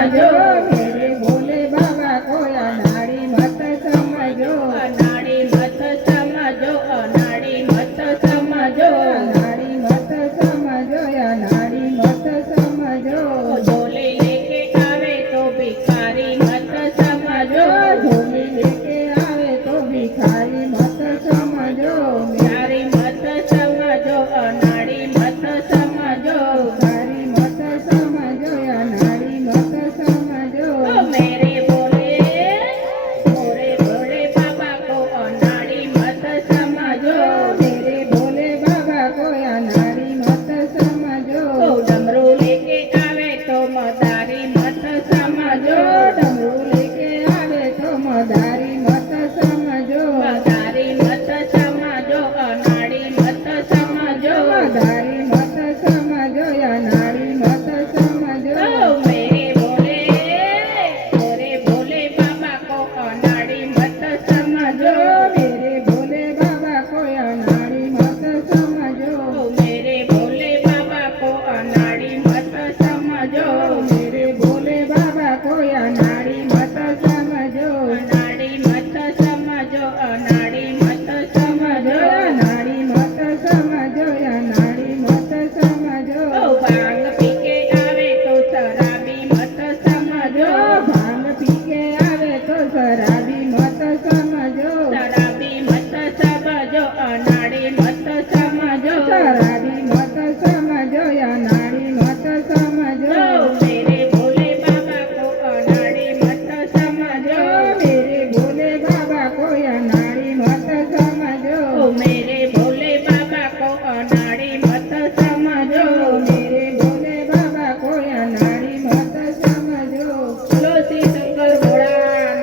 समझो मेरे भोले बाबा को अनाड़ी मत समझो अनाड़ी मत समझो अनाड़ी मत समझो अनाड़ी मत समझो अनाड़ी मत समझो झोली लेके आवे तो भिखारी मत समझो झोली लेके आवे तो भिखारी मत समझो भिखारी मत समझो अनाड़ी मत समझो भिखारी मत समझो अनाड़ी मत समझो मेरे भोले बाबा को अनाड़ी मत समझो मेरे भोले बाबा को अनाड़ी मत समझो डमरू लेके आवे तो मदारी